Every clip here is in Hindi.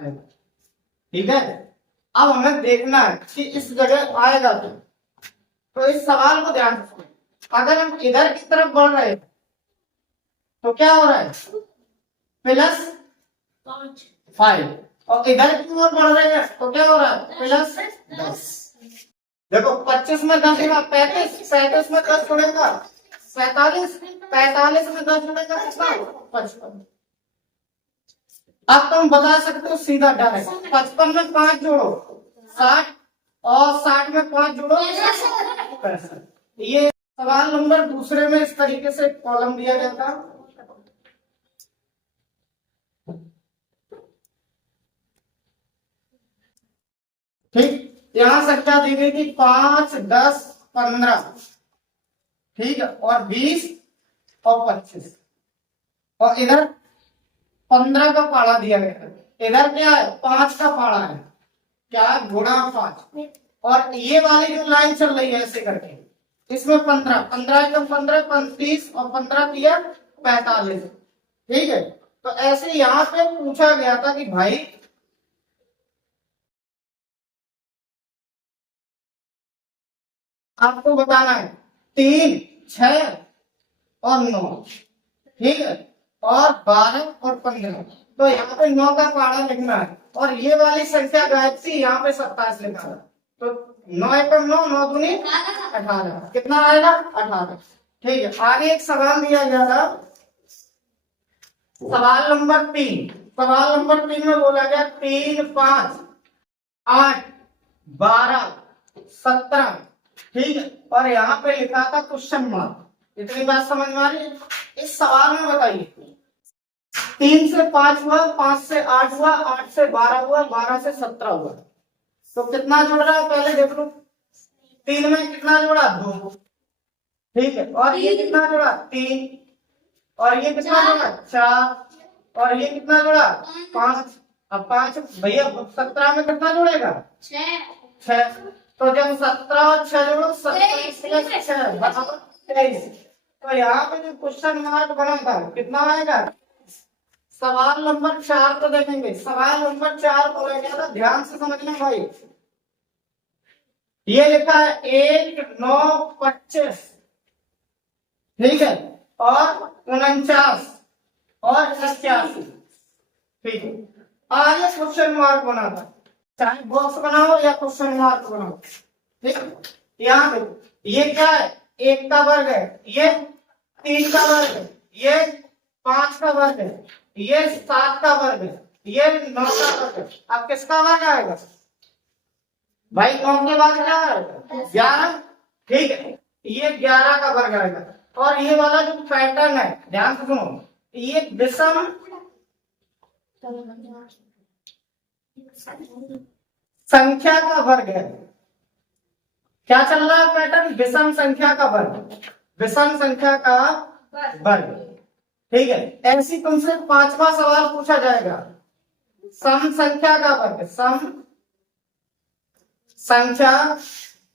आएगा। ठीक है, अब हमें देखना है कि इस जगह आएगा तो इस सवाल को ध्यान से सुनो। अगर हम इधर की तरफ बढ़ रहे हैं तो क्या हो रहा है, +5, और इधर की ओर बढ़ रहे हैं तो क्या हो रहा है, +10। देखो 25 में 10 होगा 35, 35 में 10 जुड़ेगा 45, 45 में 10 जुड़ेगा कितना, 55। अब तुम बता सकते हो सीधा डायरेक्ट, 55 में 5 जोड़ो 60, और 60 में 5 जोड़ो 65। ये सवाल नंबर दूसरे में इस तरीके से कॉलम दिया गया था। ठीक, यहां संख्या दी गई थी 5, 10, 15, ठीक है, और 20 और 25, और इधर 15 का पाड़ा दिया गया है। इधर क्या है, 5 का पाड़ा है, क्या गुणा 5, और ये वाली जो लाइन चल रही है ऐसे करके, इसमें 15, 15 एकदम 15, 35 और 15 किया 45। ठीक है, तो ऐसे यहां पे पूछा गया था कि भाई आपको बताना है 3, 6 और 9, ठीक है, और 12 और 15, तो यहाँ पे 9 का पाड़ा लिखना है, और ये वाली संख्या गायब थी, यहाँ पे 27 लिखा है, तो 9 एकम 9, 9 दूनी 18, कितना आएगा 18। ठीक है, आगे एक सवाल दिया गया था, सवाल नंबर 3। सवाल नंबर 3 में बोला गया 3, 5, 8, 12, 17, ठीक है, और यहाँ पे लिखा था क्वेश्चन मार्क। इतनी बात समझ में आ रही है? इस सवाल में बताइए, 3 से 5 हुआ, 5 से 8 हुआ, 8 से 12 हुआ, 12 से 17 हुआ, तो कितना जुड़ रहा है पहले देख लो। 3 में कितना जुड़ा, 2, ठीक है, और ये कितना जुड़ा, 3, और ये कितना जुड़ा, 4, और ये कितना जुड़ा, 5। अब 5 भैया 17 में कितना जुड़ेगा, 6, तो जब 17 और 6 जोड़ो 27 + 6 बराबर 23, तो यहाँ पे जो क्वेश्चन मार्क बना था कितना आएगा। सवाल नंबर 4 को देखेंगे, सवाल नंबर 4 बोला गया था, ध्यान से समझना भाई, ये लिखा है 1, 9, 25, ठीक है, और 49 और 81, ठीक है, आगे क्वेश्चन मार्क बना था, चाहे बॉक्स बनाओ या क्वेश्चन मार्क बनाओ, ठीक है, यहाँ पे ये क्या है, 1 का वर्ग है, ये 3 का वर्ग है, ये 5 का वर्ग है, ये 7 का वर्ग है, ये 9 का वर्ग है। अब किसका वर्ग आएगा भाई, 9 के बाद क्या आएगा, 11, ठीक है, ये 11 का वर्ग आएगा। और ये वाला जो पैटर्न है ध्यान से सुनो, ये विषम संख्या का वर्ग है। क्या चल रहा है पैटर्न, विषम संख्या का वर्ग, विषम संख्या का वर्ग, ठीक है। ऐसी तुमसे 5वां सवाल पूछा जाएगा, सम संख्या का वर्ग, सम संख्या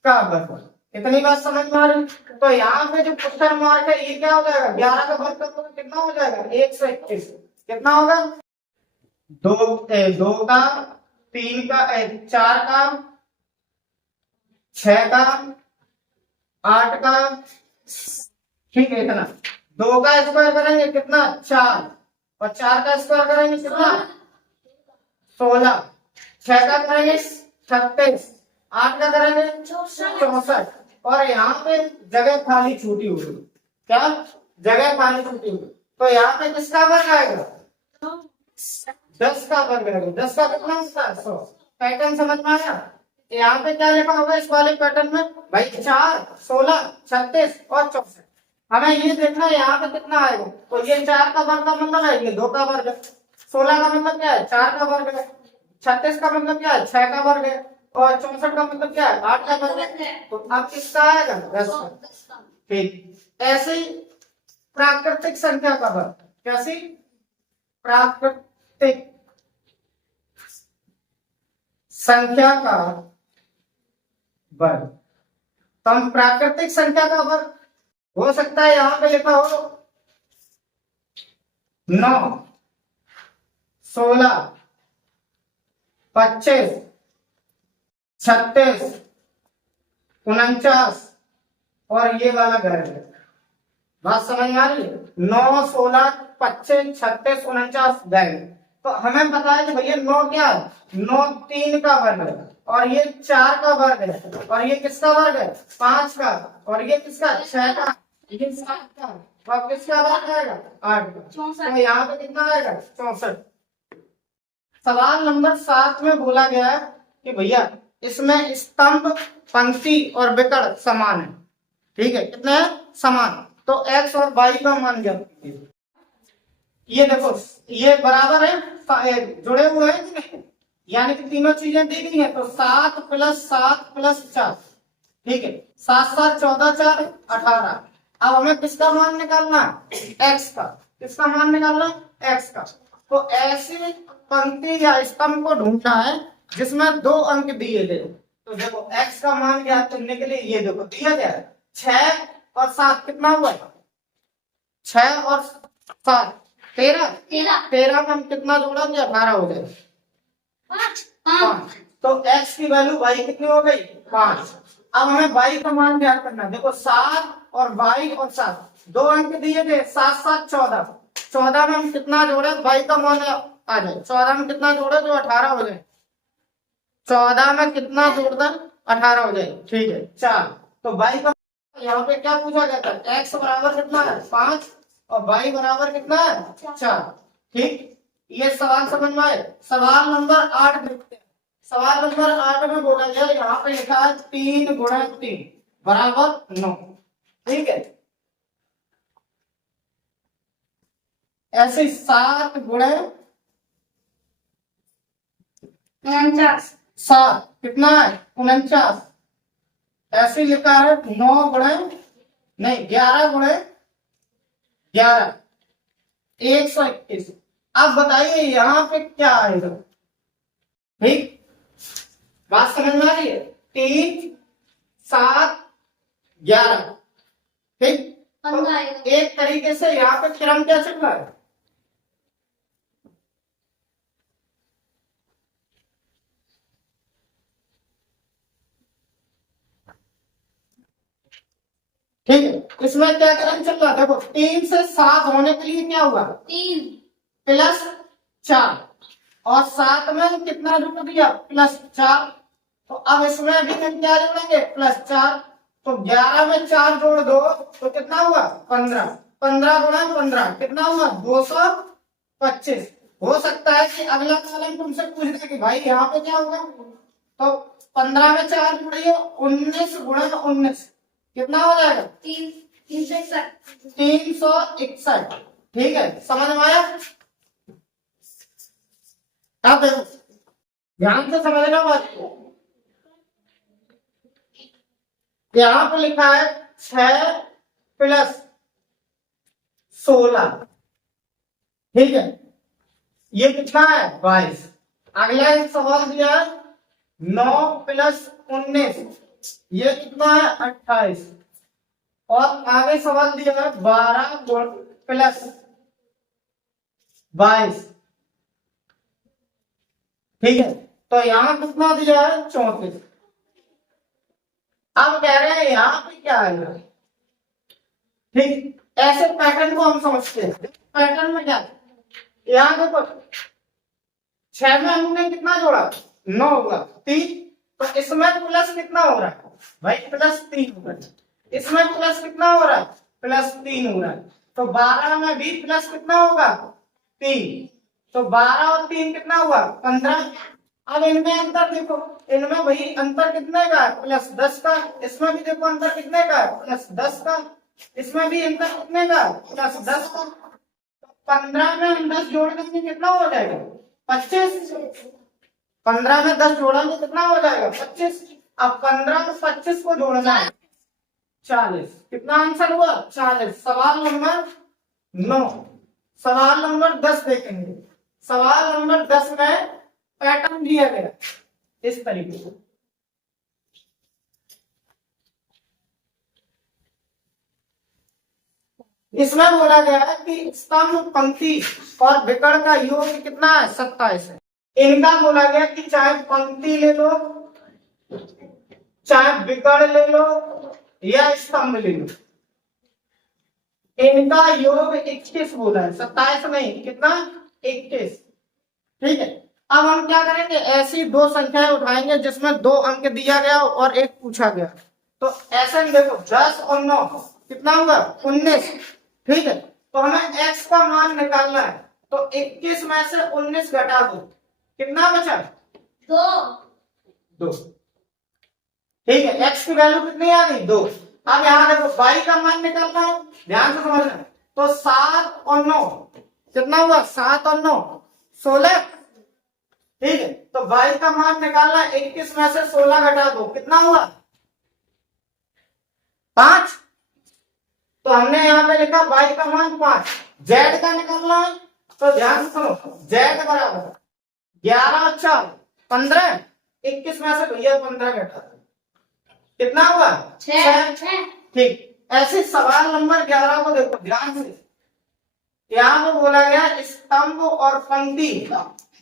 का वर्ग। इतनी बात समझ में आ रही, तो यहाँ पे जो क्वेश्चन मार्क है ये क्या हो जाएगा, 11 का वर्ग का कितना हो जाएगा, 121, कितना होगा, 2 का, 3 का, 4 का, 6 का, 8 का, ठीक है, इतना। 2 का स्क्वायर करेंगे कितना, 4, और 4 का स्क्वायर करेंगे कितना, 16, 6 का करेंगे 36, 8 का करेंगे 64, और यहाँ पे जगह खाली छूटी हुई, क्या जगह खाली छूटी हुई, तो यहाँ पे किसका वर्ग आएगा, 10 का वर्ग आएगा। 10 का कितना होता है, 100। पैटर्न समझ में आया। यहाँ पे क्या लिखा होगा इस वाले पैटर्न में भाई, 4, 16, 36 और 64। हमें ये देखना है यहाँ पे कितना आएगा, तो ये 4 का वर्ग का मतलब है, ये 2 का वर्ग है, 16 का मतलब क्या है, 4 का वर्ग है, 36 का मतलब क्या है, 6 का वर्ग है, और 64 का मतलब क्या है, 8 का वर्ग है, तो अब किसका आएगा, 10 का। ठीक, ऐसे ही प्राकृतिक संख्या का वर्ग, कैसी, प्राकृतिक संख्या का वर्ग, तो हम प्राकृतिक संख्या का वर्ग हो सकता है यहां पे लिखा हो 9, 16, 25, 36, 49 और ये वाला घर है। बात समझ में आ रही है? 9, 16, 25, 36, 49 गए। तो हमें पता है कि भैया 9 क्या है? 9 3 का वर्ग है और ये 4 का वर्ग है और ये किसका वर्ग है? 5 का और ये किसका? 6 का, ये 7 का और किसका वर्ग आएगा? 8 का। तो यहाँ पे कितना आएगा? 64। सवाल नंबर 7 में बोला गया है कि भैया इसमें स्तंभ, पंक्ति और विकर्ण समान है। ठीक है, कितने हैं? समान। तो x और y का मान ज्ञात कीजिए। ये देखो, ये बराबर है, जुड़े हुए हैं कि नहीं? यानी कि तीनों चीजें दी गई हैं। तो 7 + 7 + 4, ठीक है, 7 7 14 4 18। अब हमें किसका मान निकालना है? x का। किसका मान निकालना है? x का। तो ऐसी पंक्ति या स्तंभ को ढूंढना है जिसमें 2 अंक दिए गए। तो देखो x का मान ज्ञात करने के लिए ये देखो दिया गया है 6 और 7 कितना हुआ? 6 और 7 13। 13 में हम कितना जोड़ेंगे? 18 हो जाए। 5। तो x की वैल्यू y कितनी हो गई? 5। अब हमें y का मान ज्ञात करना है। देखो 7 और y और 7 2 अंक दिए गए, 7 7 14। 14 में हम कितना जोड़े? y का मान आ जाए। 14 में कितना जोड़े जो 18 हो जाए? 14 में कितना जोड़ दें? 18 हो जाए। ठीक है, 4। तो y का यहाँ पे क्या पूछा जाता है? x बराबर कितना है? 5 और y बराबर कितना है? 4। ठीक, ये सवाल समझ में आए? सवाल नंबर 8 देखते हैं। सवाल नंबर 8 में बोला गया, यहाँ पे लिखा है 3 × 3 = 9। ठीक है, ऐसे 7 × 7 कितना है? 49। ऐसे लिखा है 9 × नहीं 11 × 11 121। अब बताइए यहाँ पे क्या आएगा? ठीक, बात समझ में आ रही है? 3 7 11। ठीक, तो एक तरीके से यहाँ पे क्रम क्या चल रहा है? ठीक है, इसमें क्या क्रम चल रहा है? देखो 3 से 7 होने के लिए क्या हुआ? 3 + 4 और 7 में कितना जोड़ दिया? +4। तो अब इसमें भी हम क्या जोड़ेंगे? +4। तो 11 में 4 जोड़ दो तो कितना हुआ? 15। 15 × 15 कितना हुआ? 225। हो सकता है कि अगला कॉलम तुमसे पूछ दे कि भाई यहाँ पे क्या होगा? तो 15 में 4 जोड़िए, 19 × 19 कितना हो जाएगा? 361। ठीक है, समझ में आया? अब देखो ध्यान से समझना बात को। यहाँ पे लिखा है 6 + 16। ठीक है, ये कितना है? 22। अगला एक सवाल दिया है 9 + 19, ये कितना है? 28। और आगे सवाल दिया है 12 + 22। ठीक है, तो यहाँ कितना दिया है? 34। अब कह रहे हैं यहाँ पे क्या आएगा? ठीक, ऐसे पैटर्न को हम समझते हैं। पैटर्न में क्या? यहाँ देखो 6 में हमने कितना जोड़ा? 9 होगा 3। तो इसमें प्लस कितना हो रहा है भाई? +3 हो रहा है। इसमें प्लस कितना हो रहा है? +3 हो रहा है। तो 12 में भी प्लस कितना होगा? 3। तो 12 और 3 कितना हुआ? 15। अब इनमें अंतर देखो, इनमें भाई अंतर कितने का है? +10 का। इसमें भी देखो अंतर कितने का है? +10 का। इसमें भी अंतर कितने का है? +10 का। तो 15 में हम 10 जोड़ देंगे कितना हो जाएगा? 25। 15 में 10 जोड़ेंगे कितना हो जाएगा? 25। अब 15 में 25 को जोड़ना है 40। कितना आंसर हुआ? 40। सवाल नंबर 9। सवाल नंबर 10 देखेंगे। सवाल नंबर 10 में पैटर्न दिया गया इस तरीके से। इसमें बोला गया है कि स्तंभ, पंक्ति और विकर्ण का योग कितना है? 27 है। इनका बोला गया कि चाहे पंक्ति ले लो, चाहे विकर्ण ले लो या स्तंभ ले लो, इनका योग 21 बोला है, 27 नहीं, कितना? 21। ठीक है, अब हम क्या करेंगे, ऐसी दो संख्याएं उठाएंगे जिसमें 2 अंक दिया गया और 1 पूछा गया। तो ऐसे में देखो 10 और 9 कितना होगा? 19। ठीक है, तो हमें x का मान निकालना है, तो 21 में से 19 घटा दो, कितना बचा? 2। ठीक है, x की वैल्यू कितनी आ गई? 2। अब यहाँ देखो y का मान निकालना है, ध्यान से समझना। तो 7 और 9 कितना हुआ? 7 और 9 16। ठीक है, तो y का मान निकालना, 21 में से 16 घटा दो, कितना हुआ? 5। तो हमने यहाँ पे लिखा y का मान 5। z का निकालना है, तो ध्यान से सुनो, z बराबर 11 और 4 15। 21 में से भैया 15 घटा दो, कितना हुआ? 6। ठीक, ऐसे सवाल नंबर 11 को देखो ध्यान से। यहाँ पे बोला गया स्तंभ और पंक्ति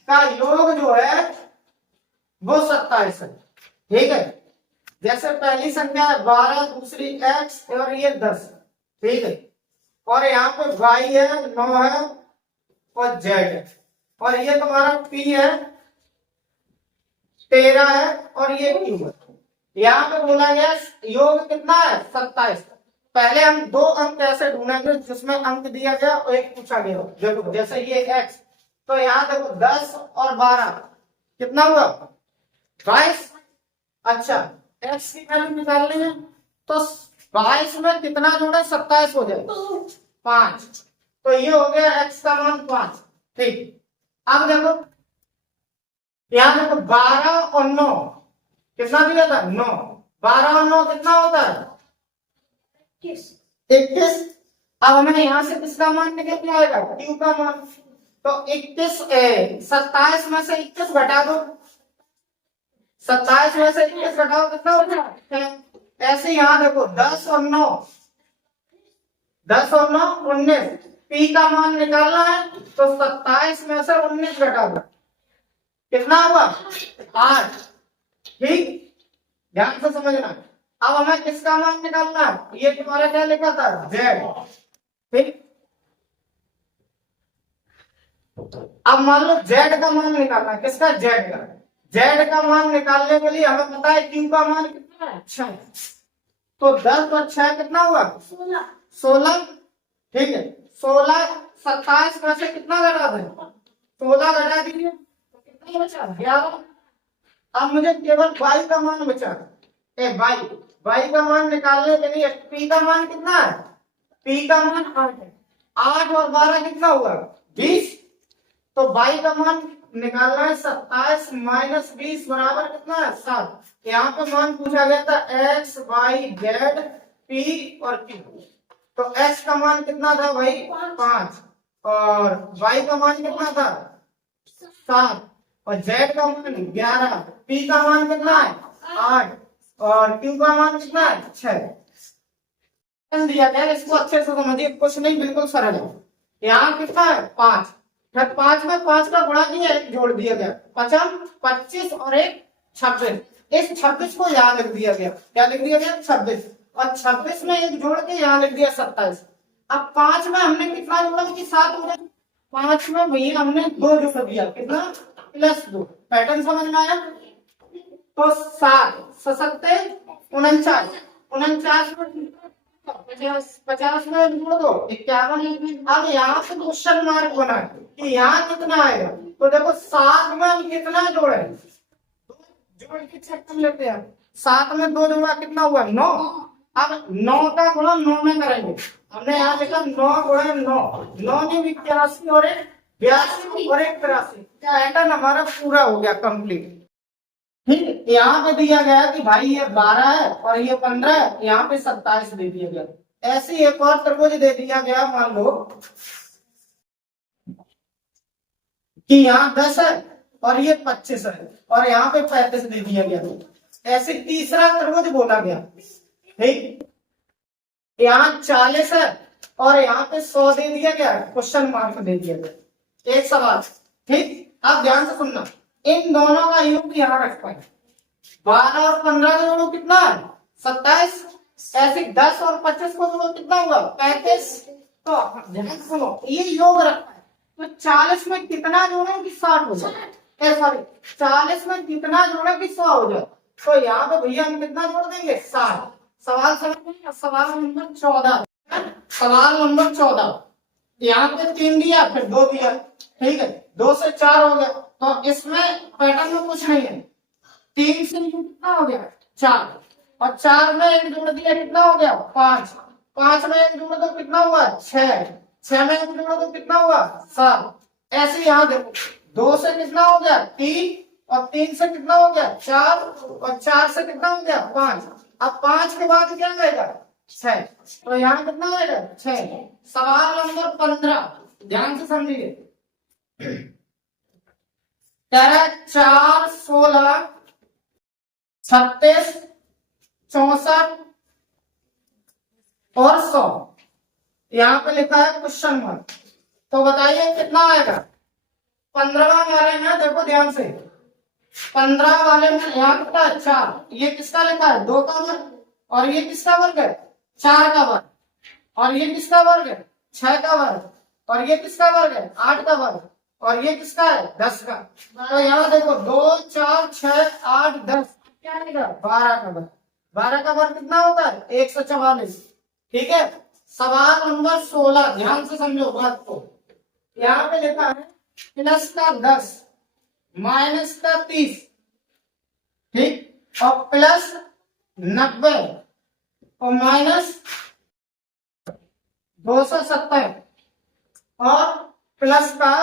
का योग जो है वो 27 है। ठीक है, जैसे पहली संख्या है 12, दूसरी x और ये 10। ठीक है, और यहाँ पे y है, 9 है और z है, और ये तुम्हारा p है, 13 है और ये q है। यहाँ पे बोला गया योग कितना है? 27। पहले हम 2 अंक ऐसे ढूंढेंगे जिसमें अंक दिया गया और 1 पूछा गया। देखो जैसे ये x, तो यहाँ देखो 10 और 12 कितना हुआ? 22। अच्छा, x की वैल्यू निकालनी है, तो 22 में कितना जोड़े? 27 हो जाए 5। तो ये हो गया x का मान 5। ठीक, अब देखो यहाँ देखो 12 और 9 कितना दिया था? 9। 12 और 9 कितना होता है? 21। अब हमें यहाँ से किसका मान निकल के आएगा? q का मान। तो 27 में से 21 घटा दो, 27 में से 21 घटाओ, कितना होता है? ऐसे यहाँ देखो 10 और 9 19। p का मान निकालना है, तो 27 में से 19 घटा दो, कितना हुआ? 8। ठीक, ध्यान से समझना। अब हमें किसका मान निकालना है? ये तुम्हारा क्या लिखा था? z। ठीक, अब मान लो z का मान निकालना है, किसका? z का। z का मान निकालने के लिए हमें पता है q का मान कितना है? 6। तो 10 और 6 कितना हुआ? 16। ठीक है, 16 27 में से कितना घटा दें? 16 घटा दीजिए, तो कितना बचा? 11। अब मुझे केवल y का मान बचा। y का मान निकालने के लिए p का मान कितना है? p का मान 8 है। 8 और 12 कितना हुआ? 20। तो y का मान निकालना है, 27 माइनस 20 बराबर कितना है? 7। यहाँ पे मान पूछा गया था x, y, z, p और q। तो x का मान कितना था भाई? 5। और y का मान कितना था? 7। और z का मान 11। p का मान कितना है? 8। और q का मान कितना है? 6 दिया गया। इसको अच्छे से समझिए, कुछ नहीं, बिल्कुल सरल है। यहाँ कितना है? 5। फिर 5 में 5 का गुणा किया, 1 जोड़ दिया गया, 25 और 1 26। इस 26 को यहाँ लिख दिया गया, क्या लिख दिया गया? 26। और 26 में 1 जोड़ के यहाँ लिख दिया 27। अब 5 में हमने कितना जोड़ा कि 7 हो जाए? 5 में भैया हमने 2 जोड़ दिया, कितना? +2। पैटर्न समझ में आया? तो 7 सत्ते 49, 49 में 50 में जोड़ दो 51। अब यहाँ से क्वेश्चन मार्क बना कि यहाँ कितना आएगा। तो देखो 7 में हम कितना जोड़े? जोड़ के चेक कर लेते हैं। 7 में 2 जोड़ा कितना हुआ? 9। अब 9 का गुणा 9 में करेंगे। हमने यहाँ लिखा 9 गुणे 9, 9 ने 81 और 1 82 और 1 83। पैटर्न हमारा पूरा हो गया कंप्लीट। ठीक, यहाँ पे दिया गया कि भाई ये 12 है और ये 15 है, यहाँ पे 27 दे दिया गया। ऐसे एक और त्रिभुज दे दिया गया, मान लो कि यहाँ 10 है और ये 25 है और यहाँ पे 35 दे दिया गया। ऐसे तीसरा त्रिभुज बोला गया। ठीक, यहाँ 40 है और यहाँ पे 100 दे दिया गया, क्वेश्चन मार्क दे दिया गया। एक सवाल। ठीक, आप ध्यान से सुनना। इन दोनों का योग यहाँ रखा है। 12 और 15 का जोड़ो कितना है? 27। ऐसे 10 और 25 को जोड़ो कितना होगा? 35। तो ध्यान से सुनो, ये योग रखा है। तो 40 में कितना जोड़े कि 60 हो जाए? सॉरी, 40 में कितना जोड़े कि 100 हो जाए? तो यहाँ पे भैया हम कितना जोड़ देंगे? 60। सवाल समझ, सवाल नंबर 14। सवाल नंबर 14, यहाँ पे 3 दिया, फिर 2 दिया, ठीक है, 2 से 4 हो गया। तो इसमें पैटर्न में कुछ नहीं है। 3 से कितना हो गया? 4, और 4 में 1 जोड़ दिया, कितना हो गया? 5। 5 में 1 जोड़ दो, कितना हुआ? 6। 6 में 1 जोड़ दो, कितना हुआ? 7। ऐसे यहाँ देखो, 2 से कितना हो गया? 3, और 3 से कितना हो गया? 4, और 4 से कितना हो गया? 5। अब 5 के बाद क्या रहेगा? 6। तो यहाँ कितना रहेगा? 6। सवाल नंबर 15, ध्यान से समझिए। 4, 16, 36, 64 और 100, यहाँ पे लिखा है क्वेश्चन मार्क। तो बताइए कितना आएगा? 15 वाले में देखो ध्यान से, 15 वाले में यहाँ कितना है? 4। ये किसका लिखा है? 2 का वर्ग। और ये किसका वर्ग है? 4 का वर्ग। और ये किसका वर्ग है? 6 का वर्ग। और ये किसका वर्ग है? 8 का वर्ग। और ये किसका है? 10 का। तो यहाँ देखो 2, 4, 6, 8, 10, क्या आएगा? 12 का वर्ग। 12 का वर्ग कितना होता है? 144। ठीक है। सवाल नंबर 16, ध्यान से समझो बात को। यहाँ पे लिखा है प्लस का 10, माइनस का 30, ठीक, और प्लस 90 और माइनस 270 और प्लस का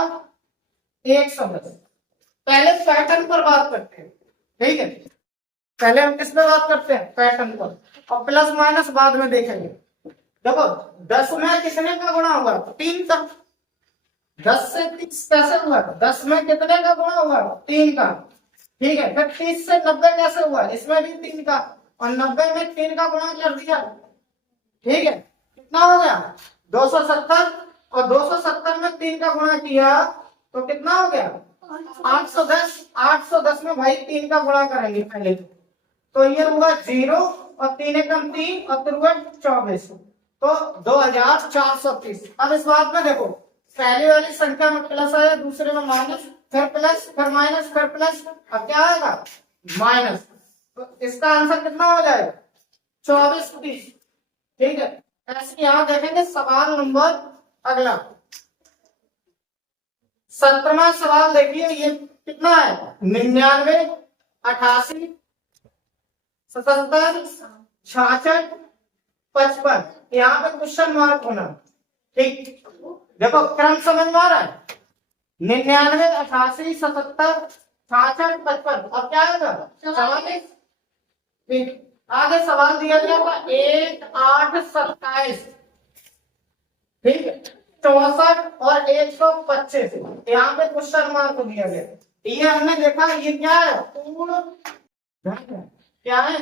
110। पहले पैटर्न पर बात करते हैं, ठीक है। पहले हम किस पे बात करते हैं? पैटर्न पर, और प्लस माइनस बाद में देखेंगे। देखो 10 में कितने का गुणा होगा? 3 का। 10 से 30 कैसे हुआ? 10 में कितने का गुणा हुआ? 3 का। ठीक है, फिर 30 से 90 कैसे हुआ? इसमें भी 3 का, और 90 में 3 का गुणा कर दिया, ठीक है। कितना हो गया? 270, और 270 में 3 का गुणा किया तो कितना हो गया? 810। 810 में भाई 3 का गुणा करेंगे पहले, तो ये हुआ 0, और 3 एकम 3, और 3 हुआ 24, तो 2430। अब इस बात में देखो, पहली वाली संख्या में प्लस आया, दूसरे में माइनस, फिर प्लस, फिर माइनस, फिर प्लस, अब क्या आएगा? माइनस। तो इसका आंसर कितना हो जाएगा? 2430। ठीक है। ऐसे यहां देखेंगे सवाल नंबर अगला, 17वां सवाल देखिए, ये कितना है? 99, 88, 77, 66, 55। यहाँ पे क्वेश्चन मार्क होना, ठीक। देखो क्रम समझ में आ रहा है? 99, 88, 77, 66, 55। अब क्या आएगा? 44। ठीक, आगे सवाल दिया गया था 1, 8, 27, ठीक है, 64 और 125। यहाँ पे क्वेश्चन मार्क दिया गया। ये हमने देखा, ये क्या है? पूर्ण घन। क्या है?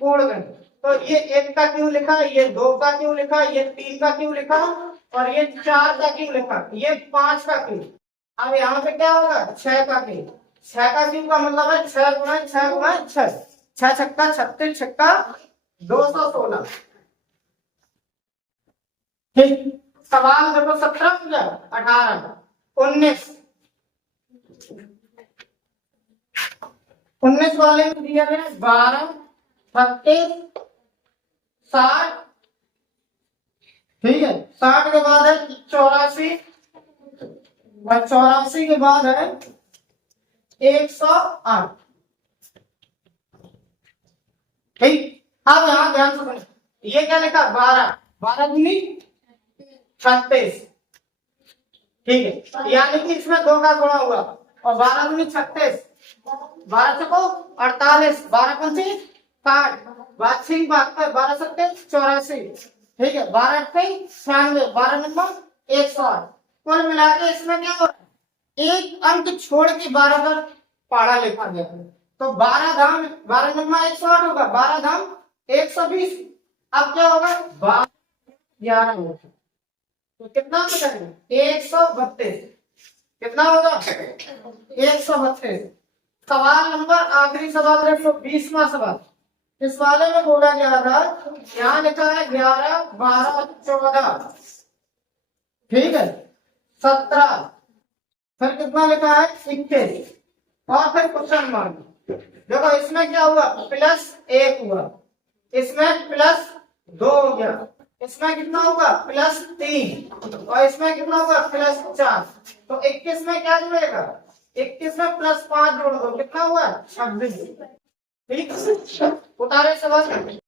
पूर्ण घन। तो ये 1 का क्यों लिखा, ये 2 का क्यों लिखा, ये 3 का क्यों लिखा, और ये 4 का क्यों लिखा, ये 5 का क्यों। अब यहाँ पे क्या होगा? 6 का क्यों। 6 का क्यों का मतलब है 6 गुना 6 गुना 6, 6 छक्का 36, छक्का 216। ठीक, सवाल देखो 17 हो गया, 18, 19। 19 वाले में दिया गया 12, 36, 60, ठीक है, 60 के बाद है 84, और 84 के बाद है 108। ठीक, अब यहां ध्यान से सुनिए, ये क्या लिखा? 12, 12 दूनी 36, ठीक है, यानी कि इसमें 2 का गुणा हुआ, और 12 दूनी 36, 12 चको 48, 12 पंची 60, 62, 72, 12 सत्ते 84, ठीक है, 12 अट्ठे 96, 12 नंबर 108। कुल मिला के इसमें क्या हो रहा है? एक अंक छोड़ के 12 का पहाड़ा लिखा गया है। तो 12 धाम 12 नंबर 108 होगा, 12 धाम 120। अब क्या होगा? 12 11 होगा, तो कितना बचेगा? 132। कितना होगा? 132। सवाल नंबर आखिरी सवाल 120वां सवाल। इस वाले में बोला गया था, यहाँ लिखा है 11, 12, 14, ठीक है, 17, फिर कितना लिखा है 21, और फिर क्वेश्चन मार्क। देखो इसमें क्या हुआ, +1 हुआ, इसमें +2 हो गया, इसमें कितना होगा +3, और इसमें कितना होगा +4। तो 21 में क्या जुड़ेगा, 21 में +5 जोड़ दो, कितना हुआ 26। ठीक, उतारे सवाल।